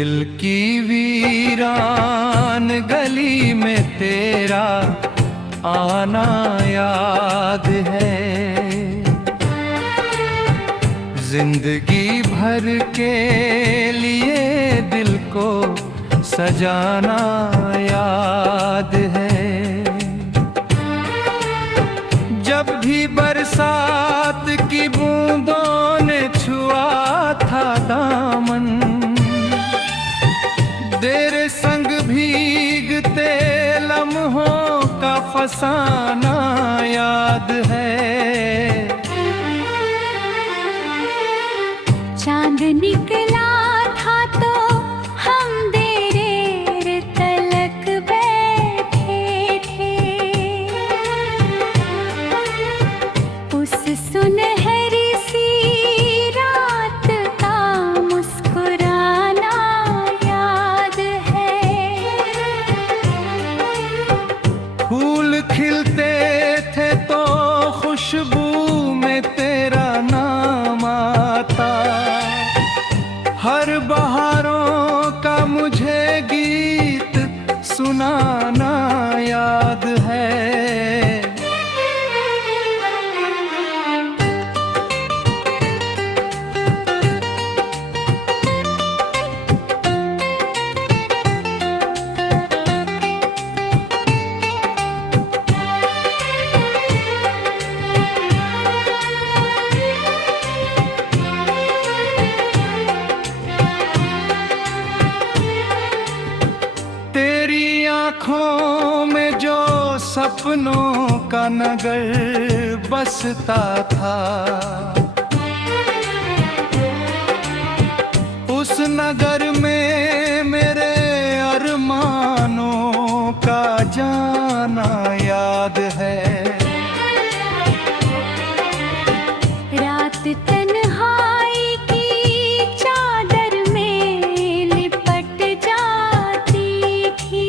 दिल की वीरान गली में तेरा आना याद है। जिंदगी भर के लिए दिल को सजाना याद है। जब भी बरसात की बूंदों ने छुआ था दामन, तेरे संग भीगते लम्हों का फसाना याद है। चांद निकला था तो हम देर तलक बैठे थे, उस सुनहरी सी रात का मुस्कुराना याद है। फूल खिलते थे तो खुशबू में तेरा नाम आता, हर बहारों का मुझे गीत सुनाना याद है। आँखों में जो सपनों का नगर बसता था, उस नगर में मेरे अरमानों का जाना याद है। रात तन्हाई की चादर में लिपट जाती थी,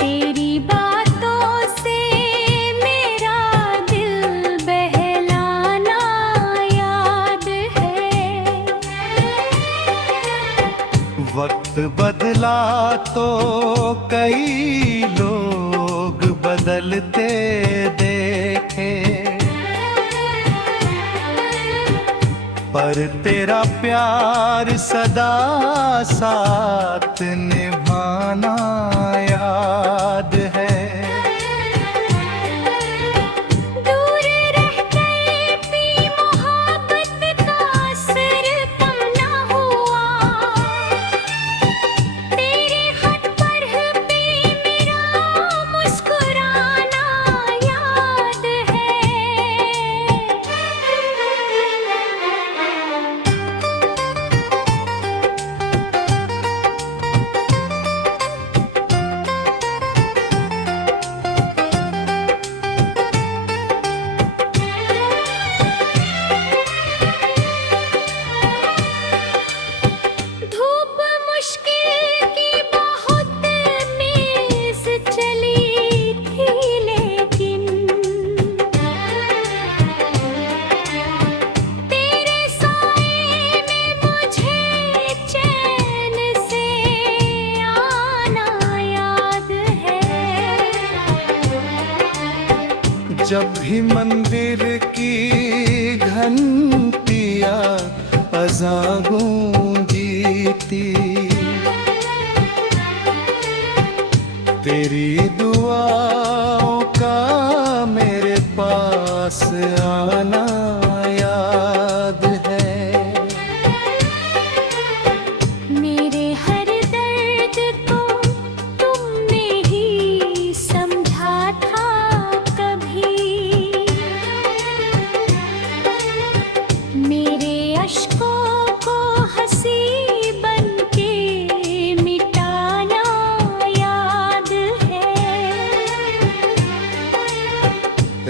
तेरी बातों से मेरा दिल बहलाना याद है। वक्त बदला तो कई लोग बदलते देखे, पर तेरा प्यार सदा साथ निभाना याद है। दूर रहकर भी मोहब्बत का असर कम ना हुआ, तेरे खत पर भी मेरा मुस्कुराना याद है। धूप मुश्किल की बहुत मेज चली थी, लेकिन तेरे साए में मुझे चैन से आना याद है। जब भी मंदिर की घंटियां अज़ां गूंजी थी, तेरी दुआओं का मेरे पास आना याद है। मेरे हर दर्द को तुमने ही समझा था कभी, मेरे अश्कों को हंसी बनके मिटाना याद है।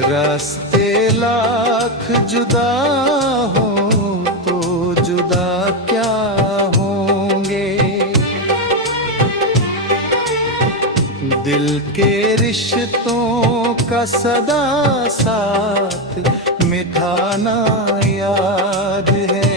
रास्ते लाख जुदा हो तो जुदा क्या होंगे, दिल के रिश्तों का सदा साथ मिठाना याद है।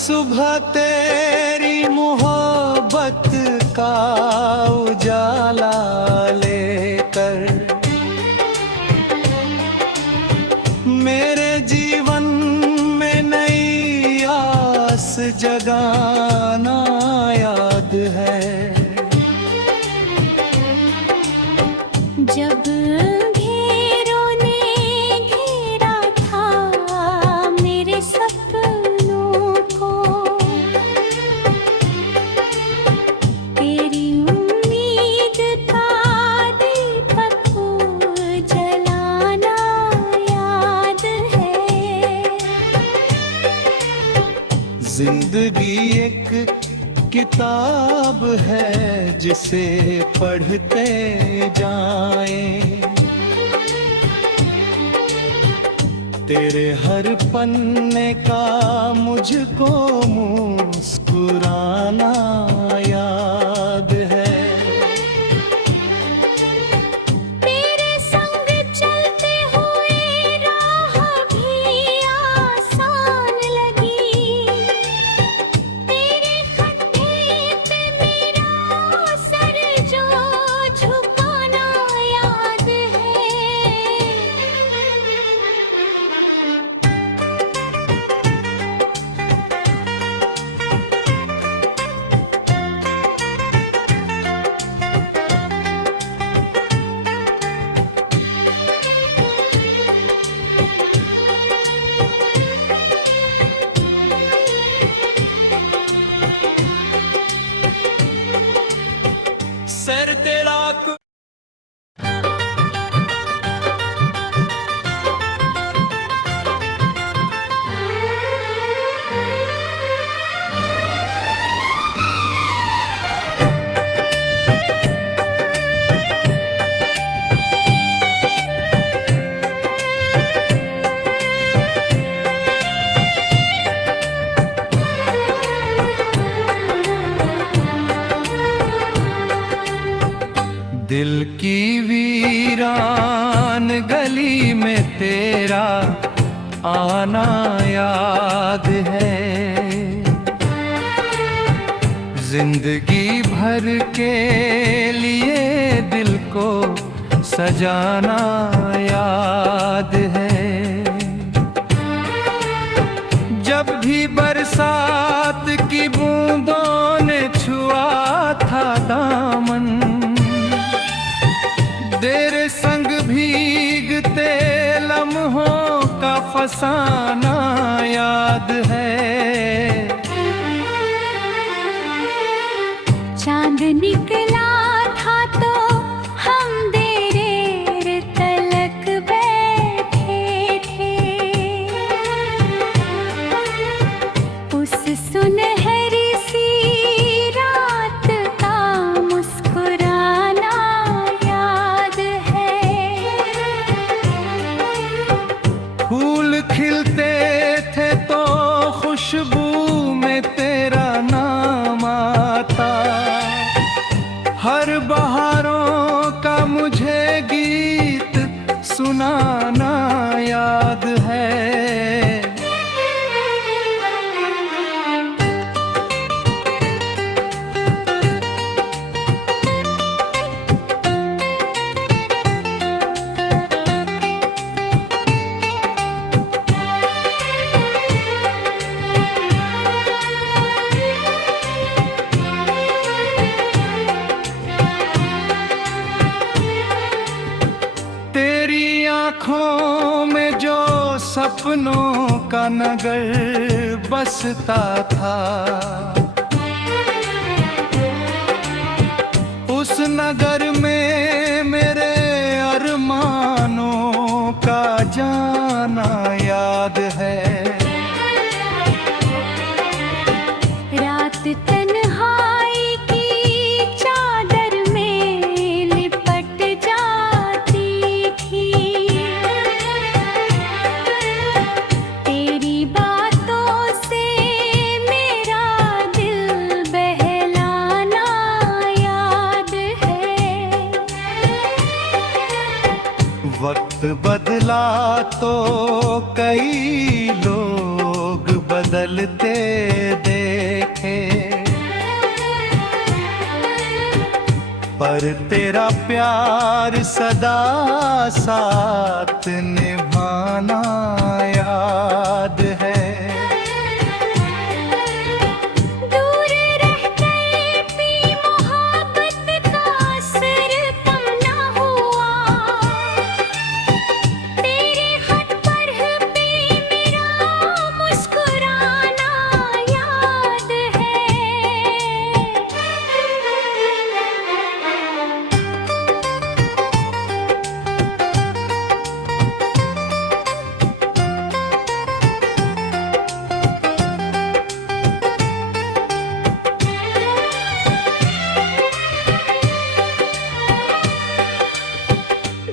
सुबह तेरी मोहब्बत का उजाला लेकर मेरे जीवन में नई आस जगाना याद है। जब घेरों ने घेरा था मेरे सपनों को, तेरी उम्मीद का दीपक जलाना याद है। जिंदगी एक किताब है जिसे पढ़ते जाएं, तेरे हर पन्ने का मुझको मुस्कुराना याद है। तेरे संग चलते हुए राह भी आसान लगी, तेरे कंधे पे मेरा सर जो झुकाना याद है। सर तेरा दिल की वीरान गली में तेरा आना याद है। जिंदगी भर के लिए दिल को सजाना याद है। जब भी बरसात की बूंदों ने छुआ था दामन, तेरे संग भीगते लम्हों का फसाना याद है। चांद निकला था तो हम देर तलक बैठे थे, उस सुनहरी सी रात का मुस्कुराना याद है। फूल खिलते थे तो खुशबू में तेरा नाम आता, हर बहारों का मुझे गीत सुनाना याद है। आँखों में जो सपनों का नगर बसता था, उस नगर में मेरे अरमानों का जाना याद है। रात तन्हाई की चादर में लिपट जाती थी, तेरी बातों से मेरा दिल बहलाना याद है। वक्त बदला तो कई लोग बदले, बदलते देखे, पर तेरा प्यार सदा साथ निभाना याद है। दूर रहकर भी मोहब्बत का असर कम ना हुआ, तेरे हर पल पे मेरा मुस्कुराना याद है।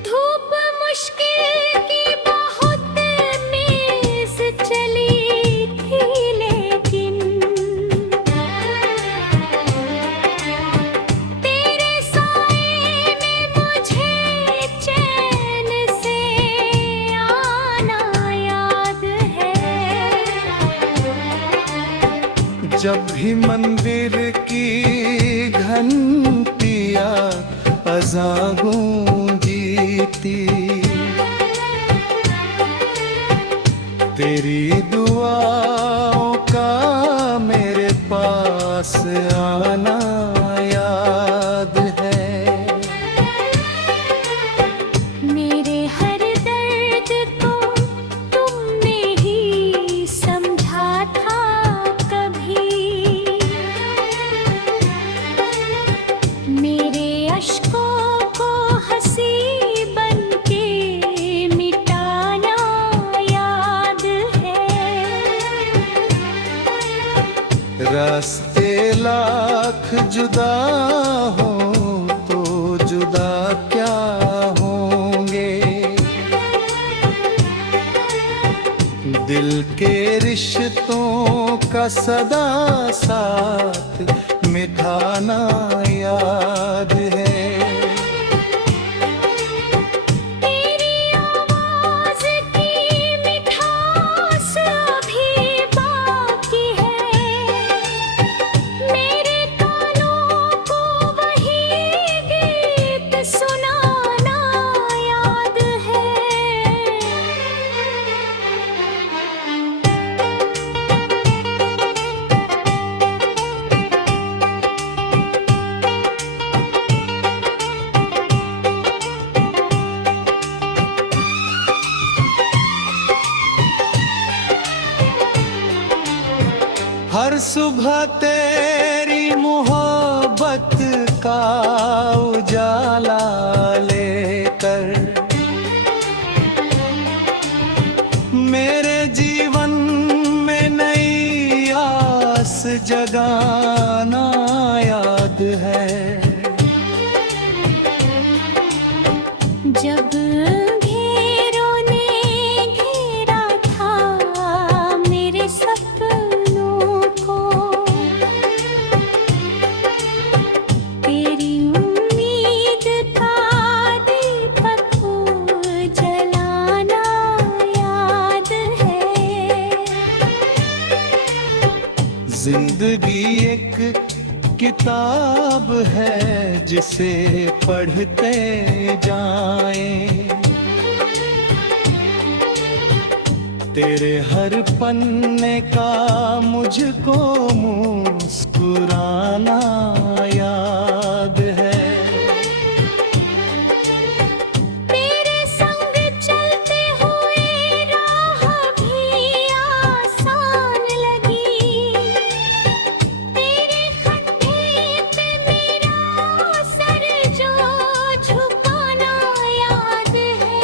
धूप मुश्किल की बहुत मेज़ चली थी, लेकिन तेरे साए में मुझे चैन से आना याद है। जब भी मंदिर की घंटियां अज़ां गूंजी थी, तेरी दुआओं का मेरे पास आना याद है। मेरे हर दर्द को तुमने ही समझा था कभी, मेरे अश्कों को हंसी बनके मिटाना याद है। रास्ते लाख जुदा हो तो जुदा क्या होंगे, दिल के रिश्तों का सदा साथ मिठाना याद है। तेरी आवाज़ की मिठास अभी बाकी है, मेरे कानों को वही गीत सुनाना याद है। हर सुबह तेरी मोहब्बत का उजाला लेकर मेरे जीवन में नई आस जगाना याद है। जब घेरों ने घेरा था मेरे सपनों को, तेरी उम्मीद का दीपक जलाना याद है। जिंदगी एक किताब है जिसे पढ़ते जाएं, तेरे हर पन्ने का मुझको मुस्कुराना याद है। तेरे संग चलते हुए राह भी आसान लगी, तेरे कंधे पे मेरा सर जो झुकाना याद है।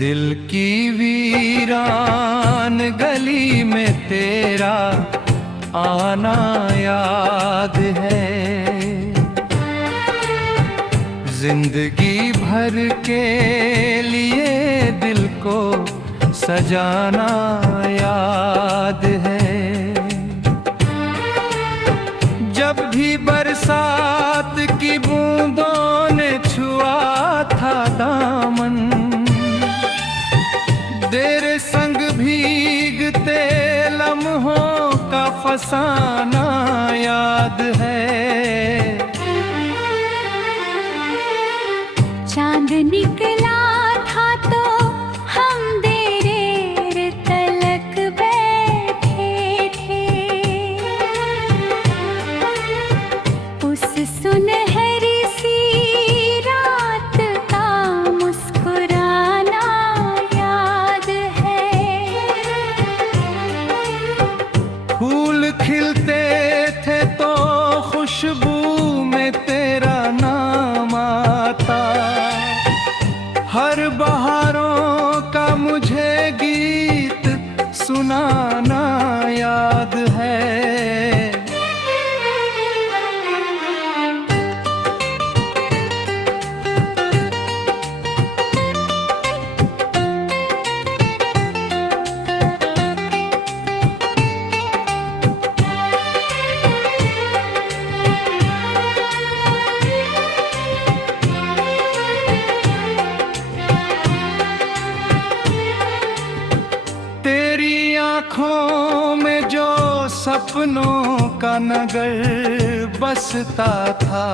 दिल की वीरान गली में तेरा आना याद है। जिंदगी भर के लिए दिल को सजाना याद है। जब भी बरसात की बूंदों ने छुआ था दामन, तेरे संग भीगते लम्हों का फसाना याद है। चांद निकला था तो हम देर तलक बैठे थे, उस सुनहरी सी रात का मुस्कुराना याद है। फूल खिलते थे तो खुशबू में तेरा नाम आता, हर बहारों का मुझे गीत सुनाना याद है। आँखों में जो सपनों का नगर बसता था,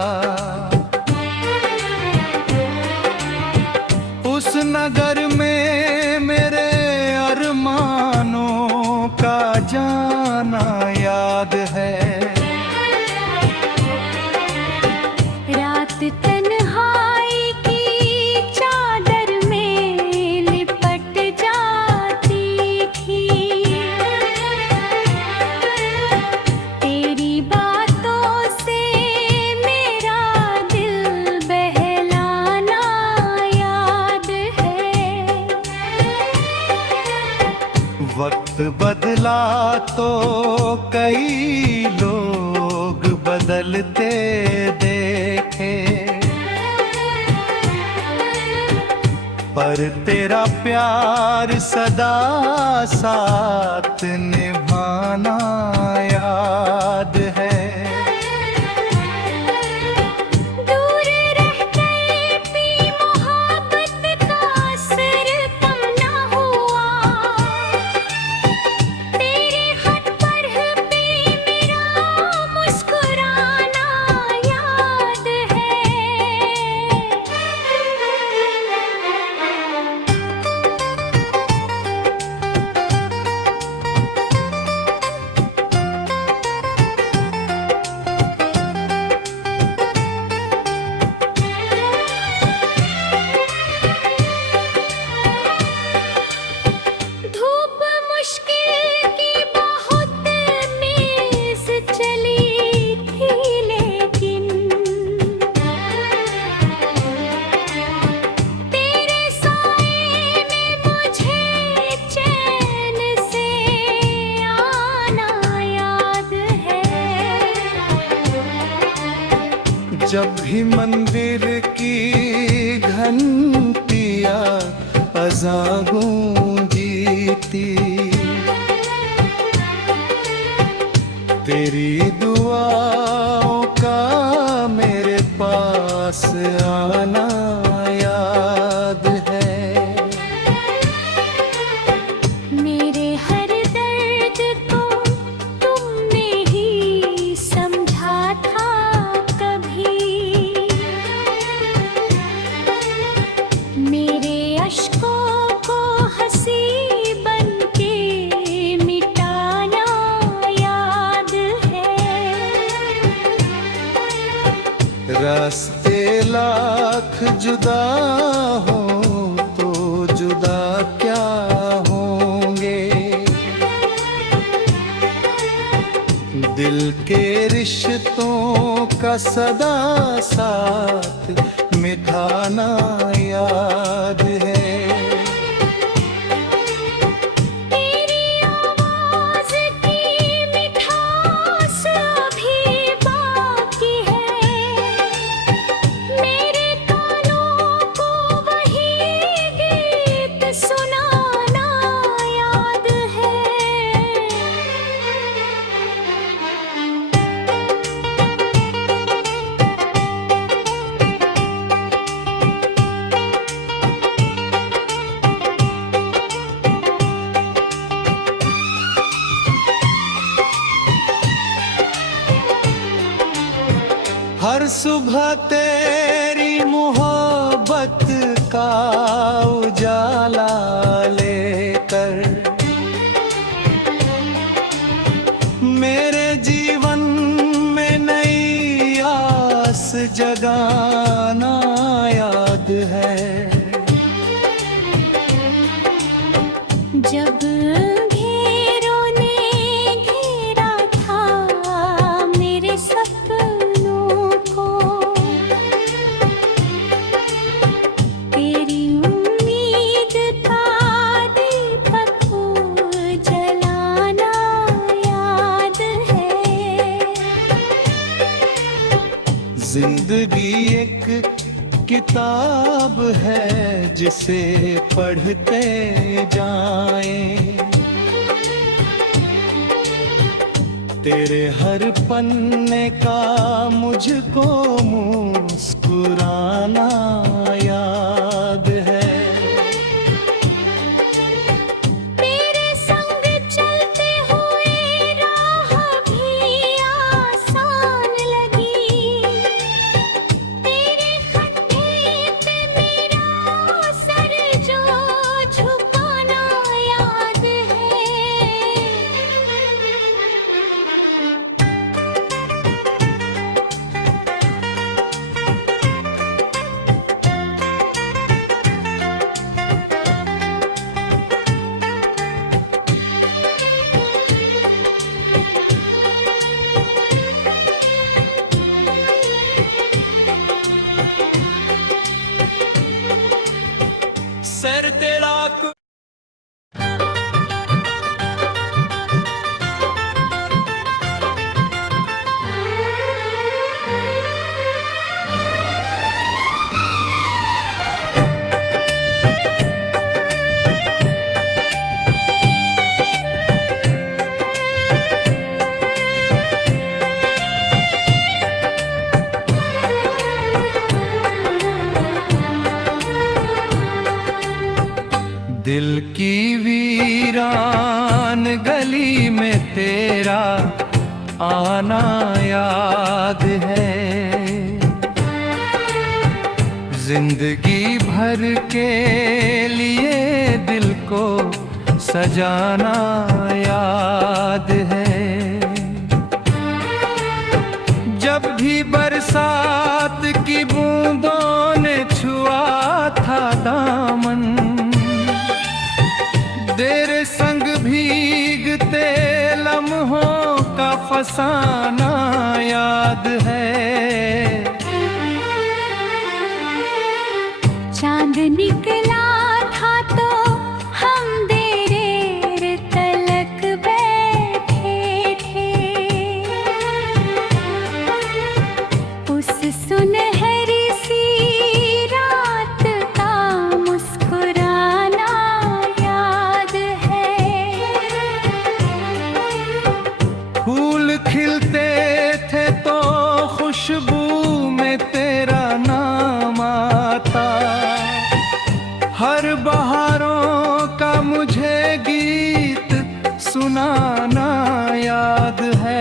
उस नगर में मेरे अरमानों का जाना याद है। रात तन्हाई की चादर में लिपट जाती थी, तेरी बातों से मेरा दिल बहलाना याद है। वक्त बदला तो कई लोग बदलते देखे, पर तेरा प्यार सदा साथ निभाना याद है। दूर रहकर भी मोहब्बत का असर कम ना हुआ, तेरे हर पल पे मेरा मुस्कुराना याद है। धूप मुश्किल की बहुत मेज चली थी, लेकिन तेरे साए में मुझे चैन से आना याद है। जब भी मंदिर की घंटियां अज़ां गूंजी थी, तेरी दुआओं का मेरे पास आना याद है। मेरे हर दर्द को तुमने ही समझा था कभी, मेरे अश्कों को हंसी बनके मिटाना याद है। रास्ते लाख जुदा हो तो जुदा क्या होंगे, दिल के रिश्तों का सदा साथ मिठाना याद है। सुबह तेरी मोहब्बत का उजाला लेकर मेरे जीवन में नई आस जगाना याद है। जब घेरों ने घेरा था मेरे सपनों को, तेरी उम्मीद का दीपक जलाना याद है। जिंदगी एक किताब है जिसे पढ़ते जाएं, तेरे हर पन्ने का मुझको मुस्कुराना याद है। तेरे संग चलते हुए राह भी आसान लगी, तेरे कंधे पे मेरा सर जो झुकाना याद है। सर तेरा दिल की वीरान गली में तेरा आना याद है। जिंदगी भर के लिए दिल को सजाना याद है। जब भी बरसात की बूंदों ने छुआ था दामन, तेरे संग भीगते लम्हों का फसाना याद है। चांद निकला था तो हम देर तलक बैठे थे, उस सुनहरी सी रात का मुस्कुराना याद है। फूल खिलते थे तो खुशबू में तेरा नाम आता, हर बहारों का मुझे गीत सुनाना याद है।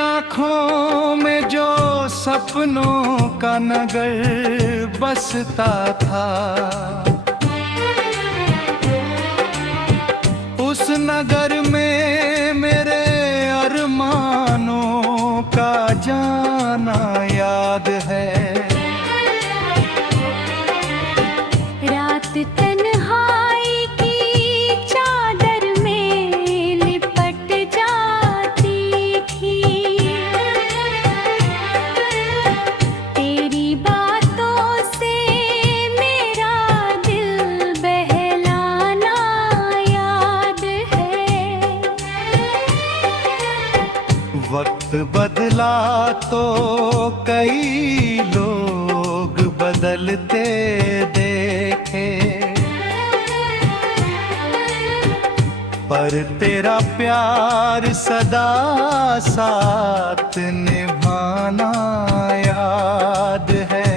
आँखों में जो सपनों का नगर बसता था, उस नगर में मेरे अरमानों का जाना याद है। रात तन्हाई की चादर में लिपट जाती थी, तेरी बातों से मेरा दिल बहलाना याद है। वक्त बदला तो कई लोग बदले, बदलते देखे, पर तेरा प्यार सदा साथ निभाना याद है।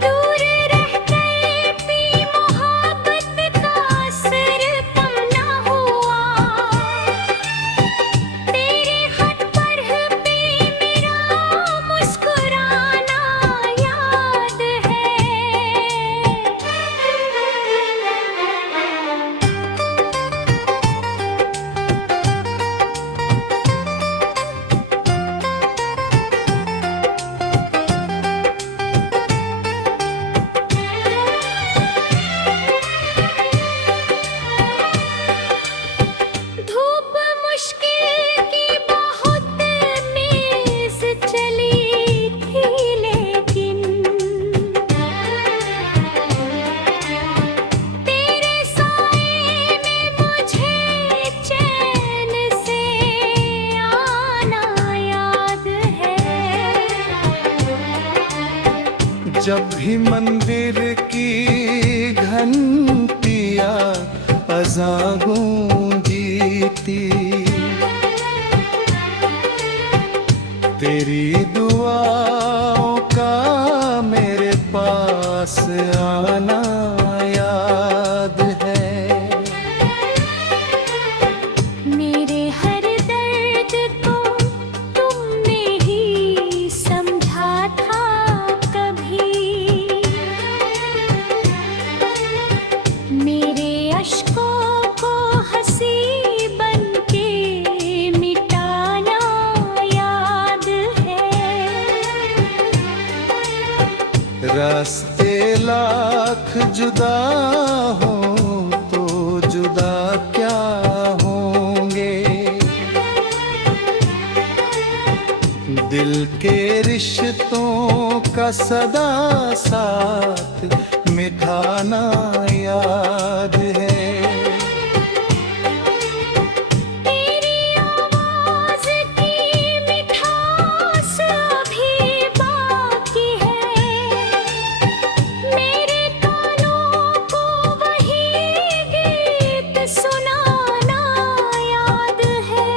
दूर रहकर भी मोहब्बत का असर कम ना हुआ, तेरे खत पर भी मेरा मुस्कुराना याद है। धूप मुश्किल की बहुत मेज चली थी, लेकिन तेरे साए में मुझे चैन से आना याद है। जब भी मंदिर की घंटियां अज़ां गूंजी थी, तेरी दुआओं का मेरे पास आना याद है। मेरे हर दर्द को तुमने ही समझा था कभी, मेरे अश्कों को हंसी बनके मिटाना याद है। रास्ते लाख जुदा हो तो जुदा क्या होंगे, दिल के रिश्तों का सदा साथ मिठाना याद है। तेरी आवाज़ की मिठास अभी बाकी है, मेरे कानों को वही गीत सुनाना याद है।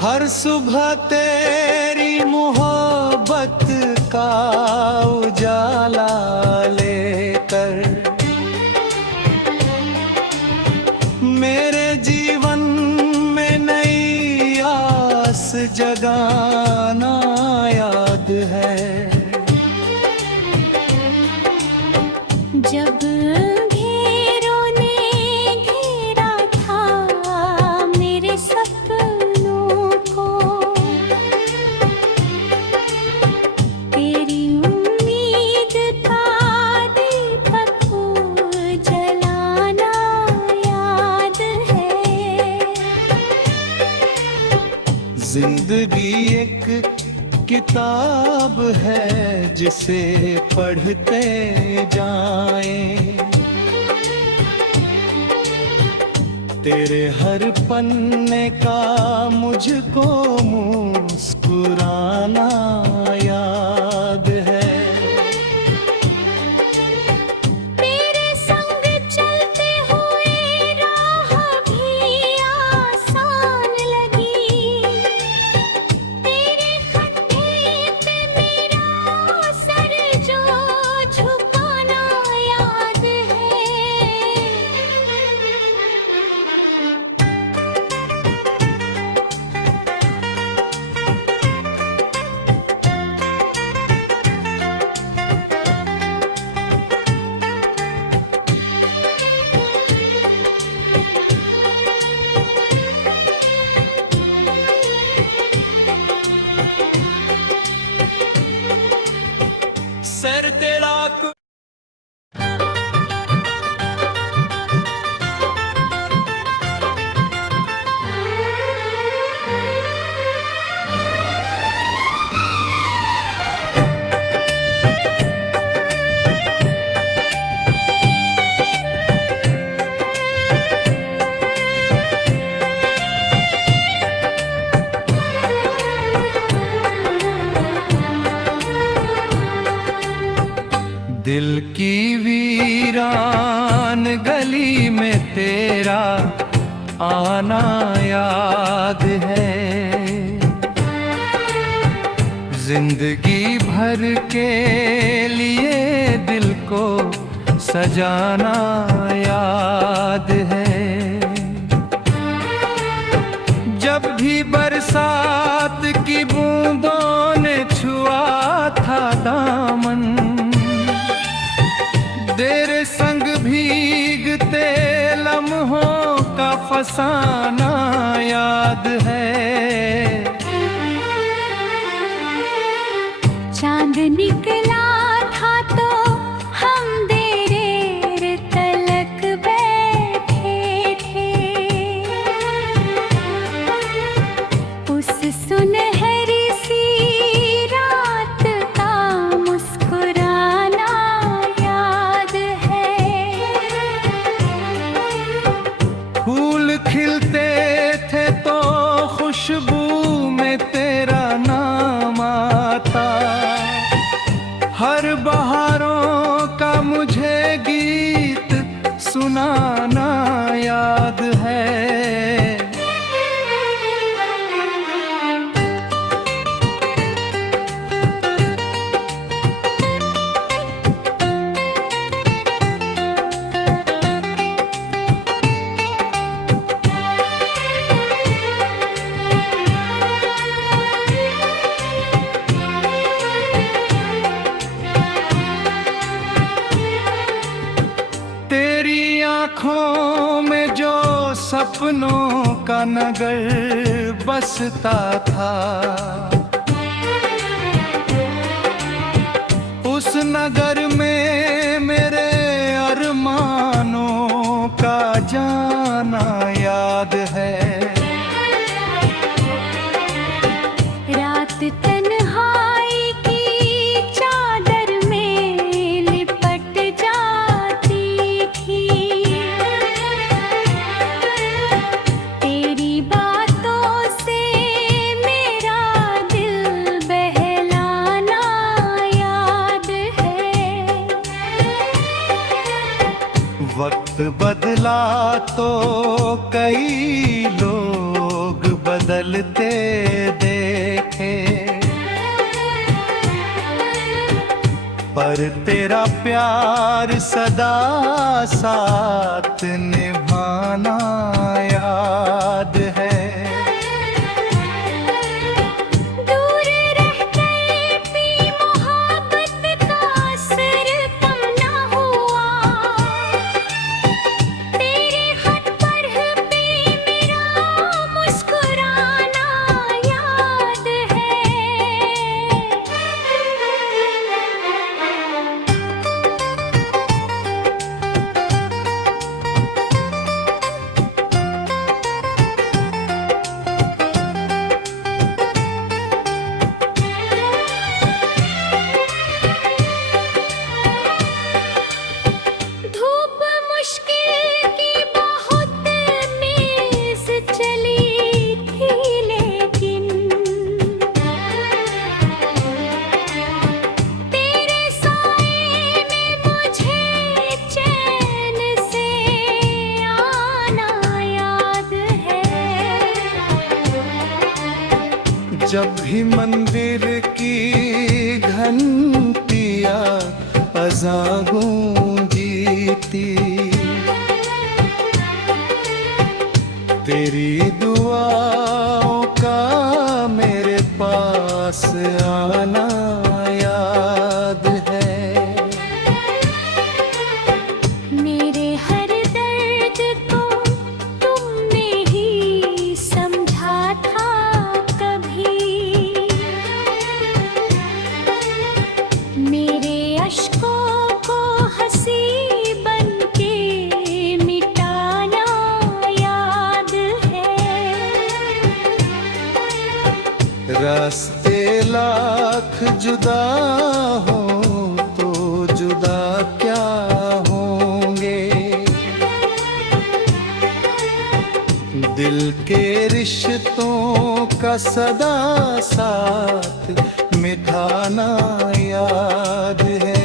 हर सुबह तेरी मोहब्बत का उजाला लेकर मेरे जीवन में नई आस जगाना याद है। जब घेरों ने घेरा था मेरे सपनों को, तेरी उम्मीद का दीपक जलाना याद है। जिंदगी एक किताब है जिसे पढ़ते जाएं, तेरे हर पन्ने का मुझको मुस्कुराना याद है। तेरे संग चलते हुए राह भी आसान लगी, तेरे कंधे पे मेरा सर जो झुकाना याद है। दिल की वीरान गली में तेरा आना याद है। जिंदगी भर के लिए दिल को सजाना याद है। जब भी बरसात की बूंदों ने छुआ था दामन, तेरे संग भीगते लम्हों का फसाना याद है। चांद निकला था तो हम देर तलक बैठे थे, उस सुनहरी सी रात का मुस्कुराना याद है। फूल खिलते थे तो खुशबू में तेरा नाम आता, हर बहारों का मुझे गीत सुनाना याद है। आँखों में जो सपनों का नगर बसता था, उस नगर में मेरे अरमानों का जाना याद है। रात तन्हाई की चादर में लिपट जाती थी, तेरी बातों से मेरा दिल बहलाना याद है। वक्त बदला तो कई लोग बदलते देखे, पर तेरा प्यार सदा साथ निभाना याद है। दूर रहकर भी मोहब्बत का असर कम ना हुआ, तेरे खत पर भी मेरा मुस्कुराना याद है। धूप मुश्किल की बहुत मेज चली थी, लेकिन तेरे साए में मुझे चैन से आना याद है। जब भी मंदिर की घंटियां अज़ां गूंजी थी, तेरी दुआओं का मेरे पास आना याद है। मेरे हर दर्द को तुमने ही समझा था कभी, मेरे अश्कों को हंसी बनके मिटाना याद है। रास्ते लाख जुदा हो तो जुदा क्या होंगे, दिल के रिश्तों का सदा साथ मिठाना याद है।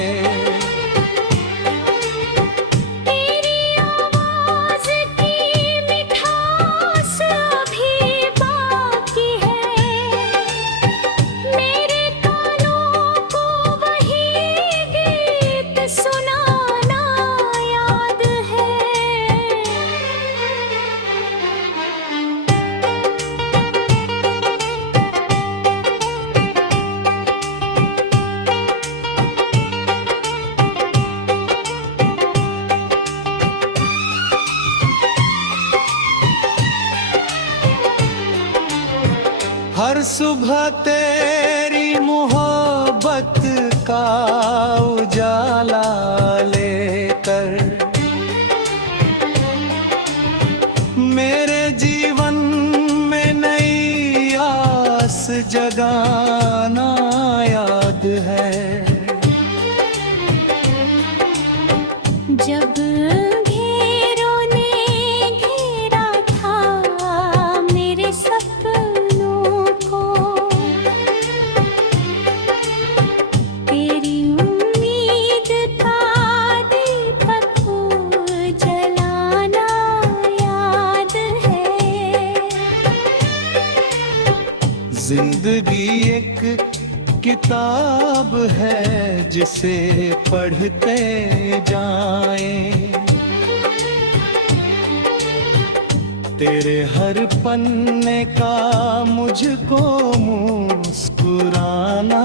सुबह तेरी मोहब्बत का उजाला लेकर मेरे जीवन में नई आस जगाना याद है। जब घेरों ने घेरा था मेरे सपनों को, तेरी उम्मीद का दीपक जलाना याद है। जिंदगी एक किताब है जिसे पढ़ते जाएं, तेरे हर पन्ने का मुझको मुस्कुराना